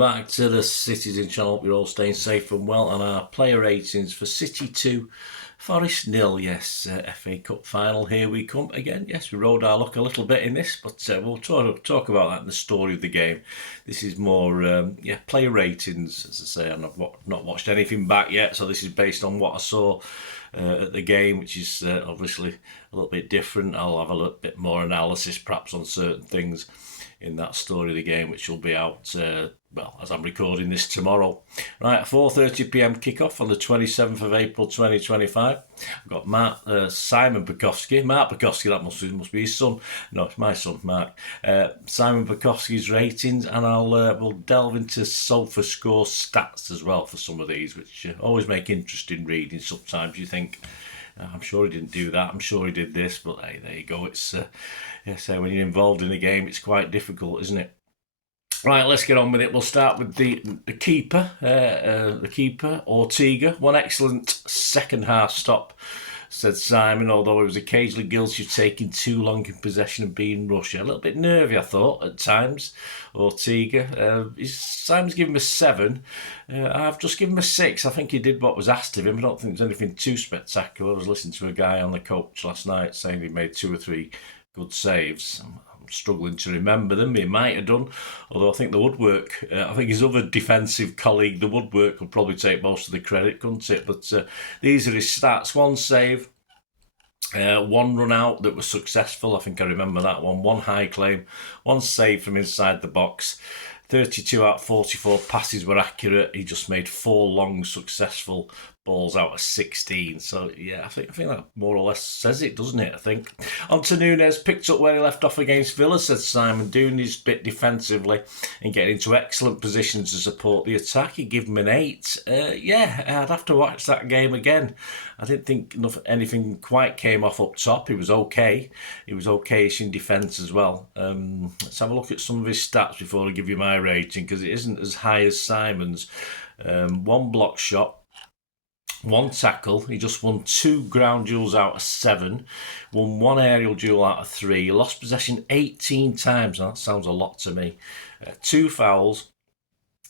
back to the Citytilidie channel. Hope you're all staying safe and well. And our player ratings for City 2, Forest 0. Yes, FA Cup final. Here we come again. Yes, we rode our luck a little bit in this, but we'll talk about that in the story of the game. This is more, player ratings, as I say. I've not watched anything back yet, so this is based on what I saw at the game, which is obviously a little bit different. I'll have a little bit more analysis perhaps on certain things in that story of the game, which will be out, as I'm recording this tomorrow. Right, 4:30 p.m. kickoff on the 27th of April 2025. I've got Simon Bajkowski. Marc Bajkowski, that must be his son. No, it's my son, Marc. Simon Bajkowski's ratings, and we'll delve into Sofascore stats as well for some of these, which always make interesting reading. Sometimes you think, I'm sure he didn't do that, I'm sure he did this, but hey, there you go. It's when you're involved in a game, it's quite difficult, isn't it? Right, let's get on with it. We'll start with the keeper. Ortega. One excellent second half stop, said Simon, although he was occasionally guilty of taking too long in possession and being rushed. A little bit nervy, I thought, at times. Ortega. Simon's given him a 7. I've just given him a 6. I think he did what was asked of him. I don't think there's anything too spectacular. I was listening to a guy on the coach last night saying he made 2 or 3 good saves. I'm struggling to remember them. He might have done, although I think the woodwork, I think his other defensive colleague, the woodwork, would probably take most of the credit, couldn't it? But these are his stats. 1 save, 1 run out that was successful. I think I remember that one. 1 high claim, 1 save from inside the box. 32 out of 44 passes were accurate. He just made 4 long successful balls out of 16. So yeah, I think that more or less says it, doesn't it? I think. On to Nunez, picked up where he left off against Villa, said Simon, doing his bit defensively and getting into excellent positions to support the attack. He gave him an 8. I'd have to watch that game again. I didn't think anything quite came off up top. He was okay. He was okayish in defence as well. Let's have a look at some of his stats before I give you my rating, because it isn't as high as Simon's. 1 block shot, 1 tackle. He just won 2 ground duels out of 7. Won 1 aerial duel out of 3. He lost possession 18 times. That sounds a lot to me. 2 fouls.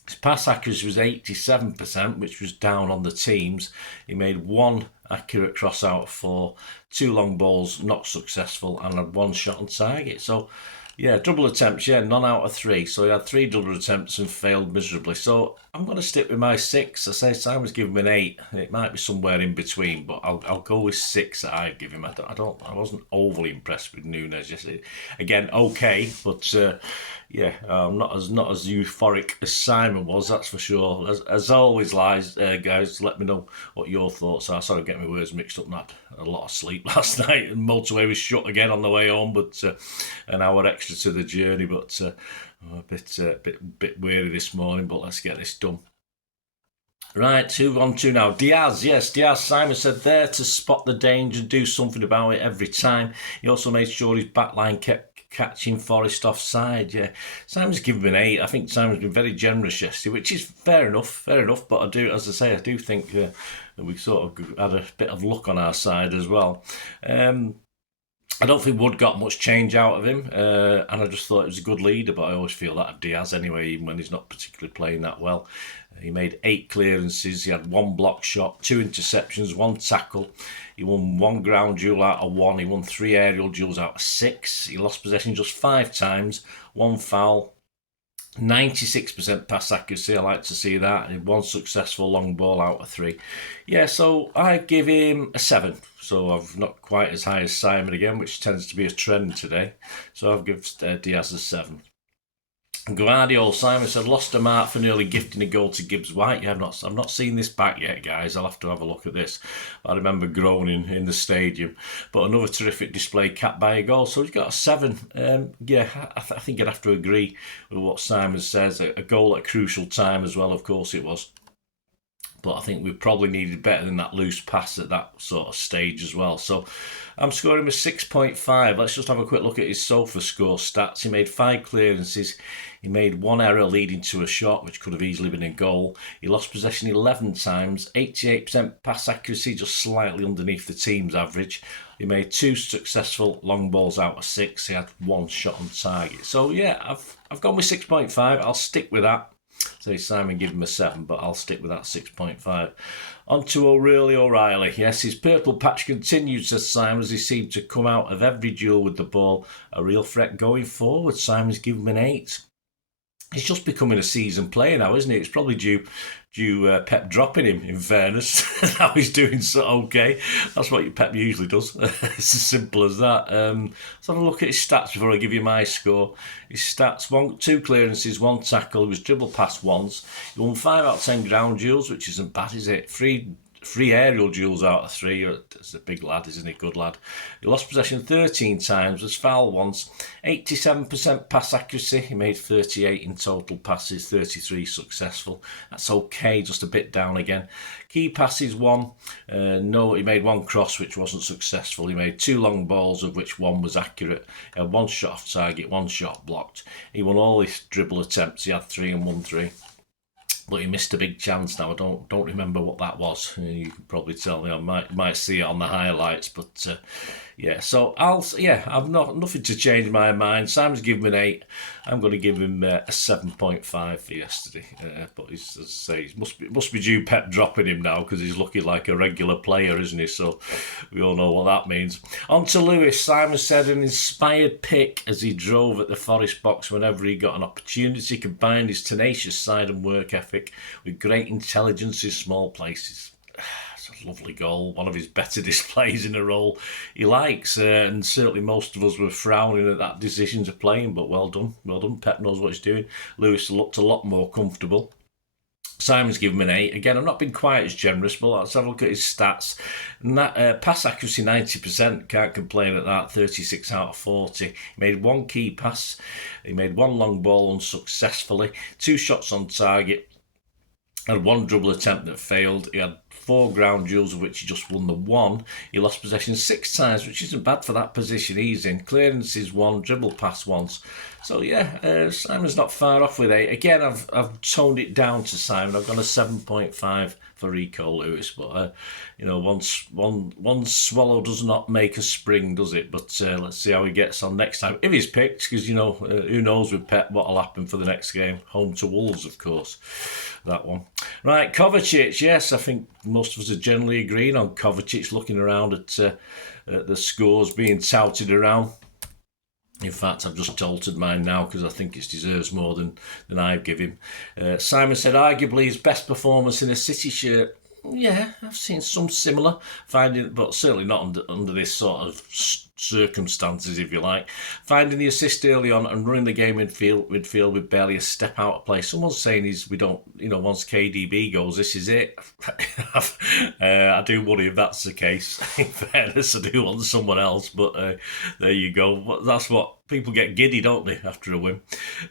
His pass accuracy was 87%, which was down on the teams. He made 1 accurate cross out of 4. 2 long balls, not successful, and had 1 shot on target. So, yeah, double attempts, none out of 3. So he had 3 double attempts and failed miserably. So I'm going to stick with my 6. I say Simon's given him an 8. It might be somewhere in between, but I'll go with 6 that I'd give him. I wasn't overly impressed with Nunez. Again, okay, but not as euphoric as Simon was, that's for sure. As always, guys, let me know what your thoughts are. Sorry, I'm getting my words mixed up. Not a lot of sleep last night, and motorway was shut again on the way home, but an hour extra to the journey. But I'm a bit weary this morning. But let's get this done. Right, 2-on-2 now. Diaz, Simon said there to spot the danger and do something about it every time. He also made sure his backline kept catching Forest offside. Yeah, Simon's given him an 8. I think Simon's been very generous yesterday, which is fair enough. But I do think we sort of had a bit of luck on our side as well. I don't think Wood got much change out of him, and I just thought he was a good leader, but I always feel that of Diaz anyway, even when he's not particularly playing that well. He made 8 clearances, he had 1 block shot, 2 interceptions, 1 tackle. He won 1 ground duel out of 1, he won 3 aerial duels out of 6. He lost possession just 5 times, 1 foul, 96% pass accuracy, I like to see that. 1 successful long ball out of 3. Yeah, so I give him a 7. So I've not quite as high as Simon again, which tends to be a trend today. So I've given Diaz a 7. Guardiola, Simon said, lost a mark for nearly gifting a goal to Gibbs White. Yeah, I've not seen this back yet, guys. I'll have to have a look at this. I remember groaning in the stadium. But another terrific display capped by a goal. So he's got a 7. I think I'd have to agree with what Simon says. A goal at a crucial time as well, of course it was. But I think we probably needed better than that loose pass at that sort of stage as well. So I'm scoring him a 6.5. Let's just have a quick look at his Sofascore stats. He made 5 clearances. He made 1 error leading to a shot, which could have easily been a goal. He lost possession 11 times, 88% pass accuracy, just slightly underneath the team's average. He made 2 successful long balls out of 6. He had 1 shot on target. So yeah, I've gone with 6.5. I'll stick with that. So Simon give him a 7, but I'll stick with that 6.5. On to O'Reilly. Yes, his purple patch continued, says Simon, as he seemed to come out of every duel with the ball a real threat going forward. Simon's given him an 8. He's just becoming a seasoned player now, isn't he? It's probably due Pep dropping him, in fairness. Now he's doing so okay. That's what Pep usually does. It's as simple as that. Let's have a look at his stats before I give you my score. His stats, 2 clearances, 1 tackle. He was dribble past once. He won 5 out of 10 ground duels, which isn't bad, is it? 3 aerial duels out of 3. It's a big lad, isn't he? Good lad. He lost possession 13 times, was fouled once. 87% pass accuracy. He made 38 in total passes, 33 successful. That's okay, just a bit down again. Key passes 1. He made 1 cross, which wasn't successful. He made 2 long balls, of which 1 was accurate. He had 1 shot off target, 1 shot blocked. He won all his dribble attempts. He had 3 and won 3. But he missed a big chance now. I don't remember what that was. You can probably tell me. I might see it on the highlights. But yeah, so I've nothing to change my mind. Simon's given him an 8. I'm going to give him a 7.5 for yesterday. But as I say, it must be due Pep dropping him now, because he's looking like a regular player, isn't he? So we all know what that means. On to Lewis. Simon said an inspired pick as he drove at the Forest box whenever he got an opportunity, combined his tenacious side and work ethic with great intelligence in small places. It's a lovely goal, one of his better displays in a role he likes, and certainly most of us were frowning at that decision to play him, but well done. Pep knows what he's doing. Lewis looked a lot more comfortable. Simon's given him an 8. Again, I've not been quite as generous, but let's have a look at his stats. And that, pass accuracy 90%, can't complain at that, 36 out of 40. He made 1 key pass, he made 1 long ball unsuccessfully, 2 shots on target, had 1 dribble attempt that failed. He had 4 ground duels, of which he just won the 1. He lost possession 6 times, which isn't bad for that position he's in. Clearances 1, dribble pass once. So yeah, Simon's not far off with 8. Again, I've toned it down to Simon. I've got a 7.5 for Rico Lewis, but one swallow does not make a spring, does it? But let's see how he gets on next time, if he's picked, because who knows with Pep what'll happen for the next game. Home to Wolves, of course, that one. Right, Kovacic. Yes, I think most of us are generally agreeing on Kovacic, looking around at the scores being touted around. In fact, I've just altered mine now because I think it deserves more than I've given him. Simon said, arguably his best performance in a City shirt. Yeah, I've seen some similar, but certainly not under this sort of circumstances, if you like. Finding the assist early on and running the game midfield with barely a step out of play. Someone's saying once KDB goes, this is it. I do worry if that's the case. In fairness, I do want someone else, but there you go. That's what people get giddy, don't they, after a win?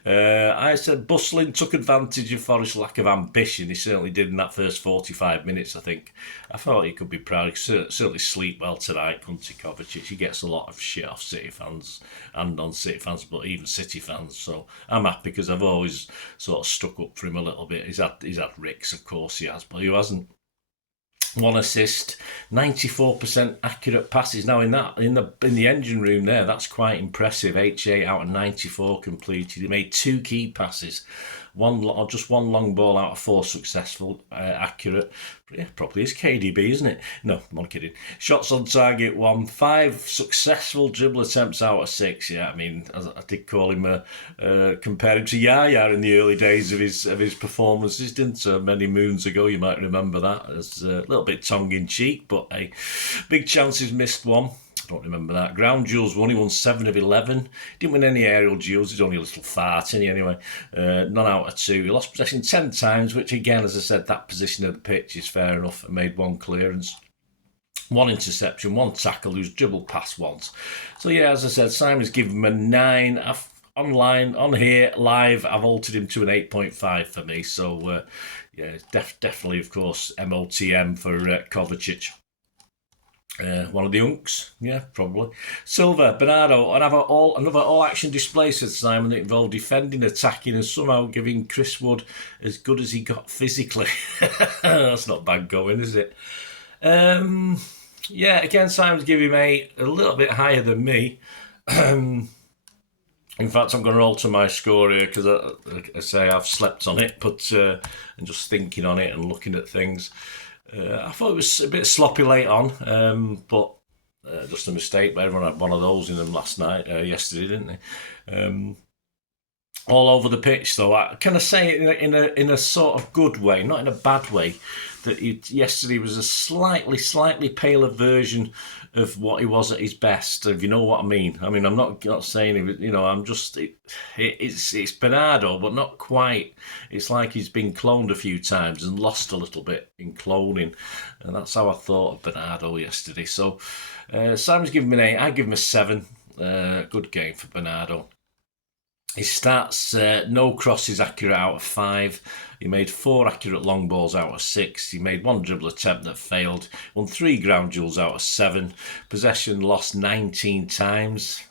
I said Bustling took advantage of Forest's lack of ambition. He certainly did in that first 45 minutes, I think. I thought he could be proud. He certainly sleep well tonight, couldn't he, Kovacic? He gets a lot of shit off City fans and non-City fans, but even City fans. So I'm happy because I've always sort of stuck up for him a little bit. He's had ricks, of course he has, but who hasn't? 1 assist, 94% accurate passes. Now in the engine room there, that's quite impressive. 8 out of 94 completed. He made 2 key passes, just 1 long ball out of 4 successful, accurate. Yeah, probably is KDB, isn't it? No, I'm not kidding. Shots on target 1, 5 successful dribble attempts out of 6. Yeah, I mean, I did call him compare him to Yaya in the early days of his performances, didn't I? Many moons ago, you might remember that. As a little bit tongue in cheek, but big chances missed 1. I don't remember that. Ground duels won. He won 7 of 11. Didn't win any aerial duels. He's only a little fart, isn't he, anyway? None out of 2. He lost possession 10 times, which again, as I said, that position of the pitch is fair enough. And made 1 clearance, 1 interception, 1 tackle, who's dribbled past once. So yeah, as I said, Simon's given him a 9. On here, live, I've altered him to an 8.5 for me. So yeah, definitely, of course, MOTM for Kovacic. One of the unks, yeah, probably. Silva, Bernardo, another all-action display, said Simon, that involved defending, attacking, and somehow giving Chris Wood as good as he got physically. That's not bad going, is it? Yeah, again, Simon's giving him a little bit higher than me. In fact, I'm going to alter my score here because I say I've slept on it, but and just thinking on it and looking at things. I thought it was a bit sloppy late on, but just a mistake. But everyone had one of those in them yesterday, didn't they? All over the pitch, though. Can I say it in a sort of good way, not in a bad way, that yesterday was a slightly paler version of what he was at his best, if you know what I mean. I mean, I'm not saying I'm just it's Bernardo, but not quite. It's like he's been cloned a few times and lost a little bit in cloning, and that's how I thought of Bernardo yesterday. So Simon's giving me an 8. I give him a 7. Good game for Bernardo. His stats, no crosses accurate out of 5. He made 4 accurate long balls out of 6. He made 1 dribble attempt that failed. Won 3 ground duels out of 7. Possession lost 19 times.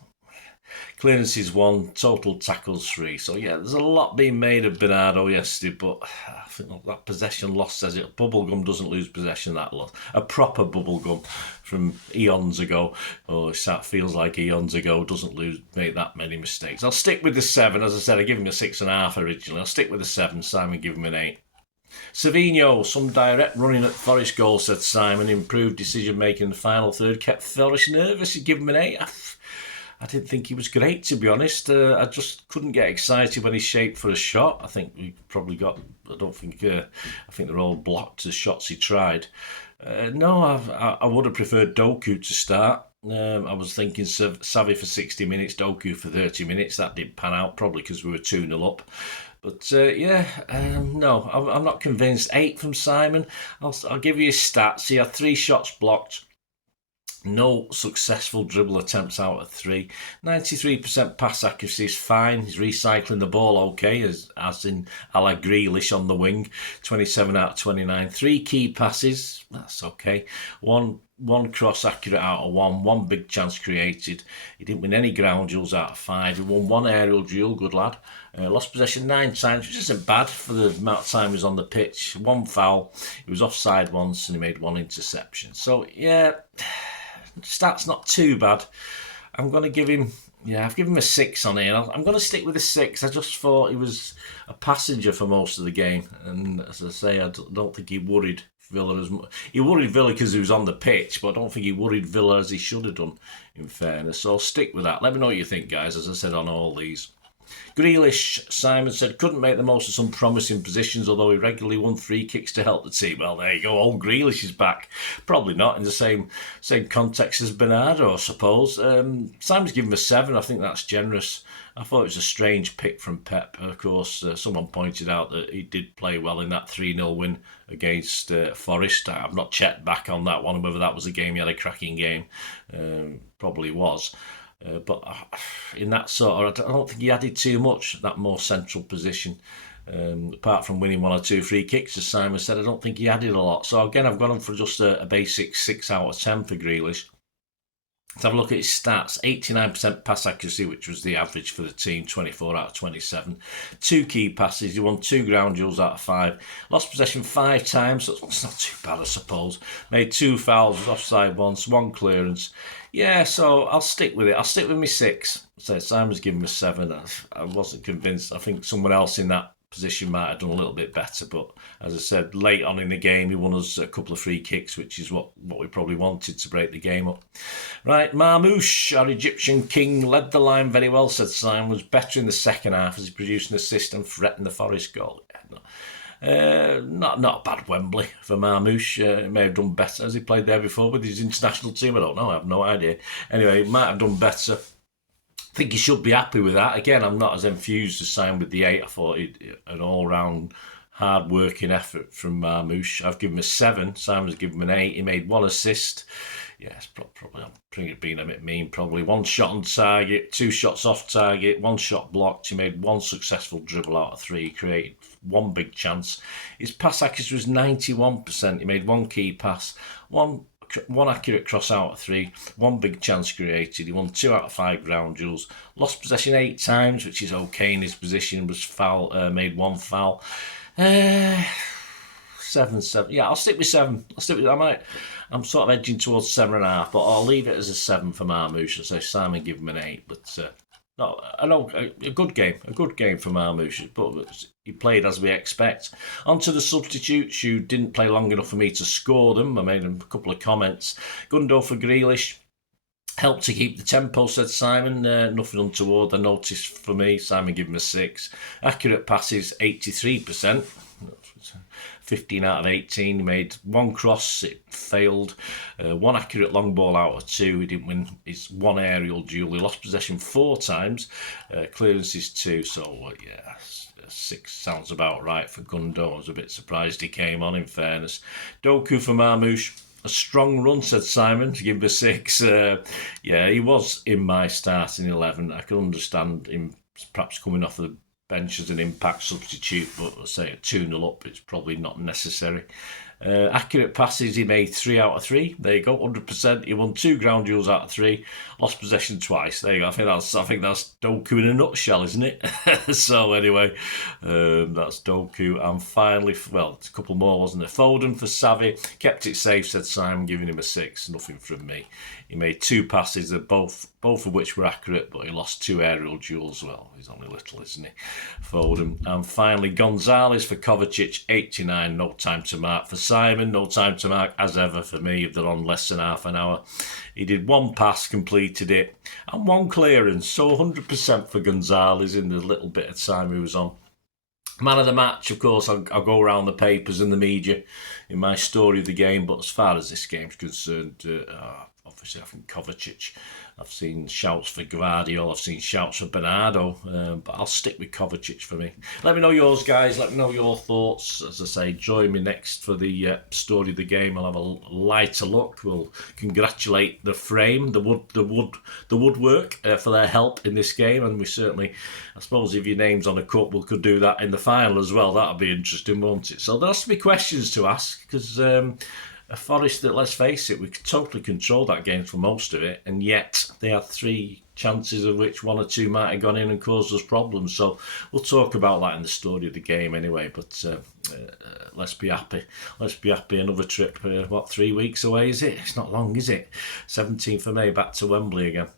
Clearances 1, total tackles 3. So yeah, there's a lot being made of Bernardo yesterday, but I think that possession loss says it. Bubblegum doesn't lose possession that loss. A proper Bubblegum from eons ago, it feels like eons ago, doesn't make that many mistakes. I'll stick with the 7. As I said, I give him a 6.5 originally. I'll stick with the 7. Simon give him an 8. Savinho, some direct running at Forest goal, said Simon. Improved decision making in the final third, kept Forest nervous. He'd give him an 8. I didn't think he was great, to be honest. I just couldn't get excited when he shaped for a shot. I think we probably got. I think they're all blocked, the shots he tried. No, I would have preferred Doku to start. I was thinking Savvy for 60 minutes, Doku for 30 minutes. That didn't pan out, probably because we were 2-0 up. But no, I'm not convinced. 8 from Simon. I'll give you his stats. He had 3 shots blocked. No successful dribble attempts out of 3. 93% pass accuracy is fine. He's recycling the ball okay, as in a la Grealish on the wing. 27 out of 29. 3 key passes, that's okay. One cross accurate out of 1. 1 big chance created. He didn't win any ground duels out of 5. He won 1 aerial duel, good lad. Lost possession 9 times, which isn't bad for the amount of time he was on the pitch. 1 foul. He was offside once and he made 1 interception. So, yeah, stats not too bad. I'm going to give him, I've given him a 6 on here. I'm going to stick with a 6. I just thought he was a passenger for most of the game. And as I say, I don't think he worried Villa as much. He worried Villa because he was on the pitch, but I don't think he worried Villa as he should have done, in fairness. So I'll stick with that. Let me know what you think, guys, as I said on all these. Grealish, Simon said, couldn't make the most of some promising positions, although he regularly won free kicks to help the team. Well, there you go. Old Grealish is back. Probably not in the same context as Bernardo, I suppose. Simon's given him a 7. I think that's generous. I thought it was a strange pick from Pep. Of course, someone pointed out that he did play well in that 3-0 win against Forest. I've not checked back on that one, whether that was a game he had a cracking game. Probably was. But in that sort of, I don't think he added too much, that more central position. Apart from winning 1 or 2 free kicks, as Simon said, I don't think he added a lot. So again, I've got him for just a basic 6 out of 10 for Grealish. Let's have a look at his stats. 89% pass accuracy, which was the average for the team, 24 out of 27. 2 key passes. He won 2 ground duels out of 5. Lost possession 5 times, so it's not too bad, I suppose. Made 2 fouls, was offside once, 1 clearance. Yeah, so I'll stick with it. I'll stick with my 6. So Simon's given me 7. I wasn't convinced. I think someone else in that position might have done a little bit better, but as I said, late on in the game he won us a couple of free kicks, which is what we probably wanted to break the game up. Right, Marmouche, our Egyptian king, led the line very well, said Simon. Was better in the second half as he produced an assist and threatened the Forest goal. Not a bad Wembley for Marmouche. He may have done better. Has he played there before with his international team? I don't know. I have no idea. Anyway, he might have done better. I think he should be happy with that. Again, I'm not as enthused as Simon with the 8. I thought an all-round hard-working effort from Marmouche. I've given him a 7. Simon's given him an 8. He made 1 assist. Yes, probably. I'm thinking it being a bit mean. Probably 1 shot on target, 2 shots off target, 1 shot blocked. He made 1 successful dribble out of 3. He created 1 big chance. His pass accuracy was 91%. He made 1 key pass, 1 accurate cross out of 3, 1 big chance created. He won 2 out of 5 ground duels. Lost possession 8 times, which is okay in his position. Was made 1 foul. 7. Yeah, I'll stick with 7. I'm sort of edging towards 7.5, but I'll leave it as a 7 for Marmouche. So Simon give him an 8, but a good game from Marmouche, but he played as we expect. On to the substitutes, who didn't play long enough for me to score them. I made a couple of comments. Gundo for Grealish. Helped to keep the tempo, said Simon. Nothing untoward, I noticed for me. Simon gave him a 6. Accurate passes, 83%. 15 out of 18. He made one cross, it failed. One accurate long ball out of 2. He didn't win his one aerial duel. He lost possession 4 times. Clearances 2. So, 6 sounds about right for Gundo. I was a bit surprised he came on, in fairness. Doku for Marmouche. A strong run, said Simon, to give him a 6. He was in my starting 11. I can understand him perhaps coming off the bench as an impact substitute, but I'll say at 2-0 up, it's probably not necessary. Accurate passes, he made 3 out of 3. There you go, 100%. He won 2 ground duels out of 3. Lost possession twice. There you go. I think that's Doku in a nutshell, isn't it? So anyway, that's Doku. And finally, it's a couple more, wasn't there? Foden for Savvy. Kept it safe, said Simon, giving him a 6. Nothing from me. He made 2 passes, both of which were accurate, but he lost 2 aerial duels. Well, he's only little, isn't he? Foden. And finally, Gonzalez for Kovacic, 89. No time to mark for Simon. No time to mark, as ever, for me, if they're on less than half an hour. He did 1 pass, completed it, and 1 clearance. So 100% for Gonzalez in the little bit of time he was on. Man of the match, of course, I'll go around the papers and the media in my story of the game, but as far as this game's concerned, obviously I think Kovacic. I've seen shouts for Gvardiol, I've seen shouts for Bernardo, but I'll stick with Kovacic for me. Let me know yours, guys. Let me know your thoughts. As I say, join me next for the story of the game. I'll have a lighter look. We'll congratulate the frame, the woodwork for their help in this game, and we certainly, I suppose, if your name's on a cup, we could do that in the final as well. That'll be interesting, won't it? So there has to be questions to ask, because a Forest that, let's face it, we totally controlled that game for most of it, and yet they had 3 chances of which 1 or 2 might have gone in and caused us problems. So we'll talk about that in the story of the game anyway, but let's be happy. Let's be happy. Another trip, 3 weeks away, is it? It's not long, is it? 17th of May, back to Wembley again.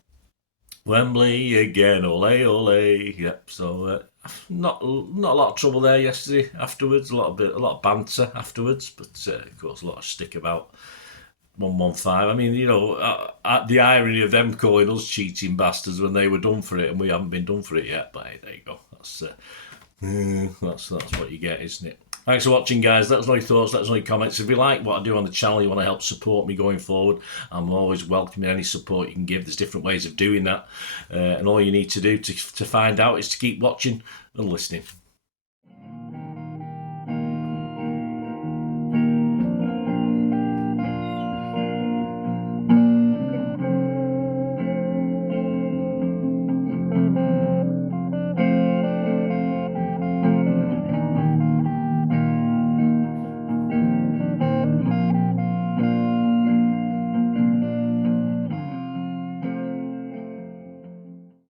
Wembley again, ole, ole. Yep, so not a lot of trouble there yesterday afterwards, a lot of banter afterwards, but of course a lot of stick about 115. I mean, the irony of them calling us cheating bastards when they were done for it and we haven't been done for it yet, but hey, there you go. That's what you get, isn't it? Thanks for watching, guys. Let us know your thoughts, let us know your comments. If you like what I do on the channel, you want to help support me going forward, I'm always welcoming any support you can give. There's different ways of doing that, and all you need to do to find out is to keep watching and listening.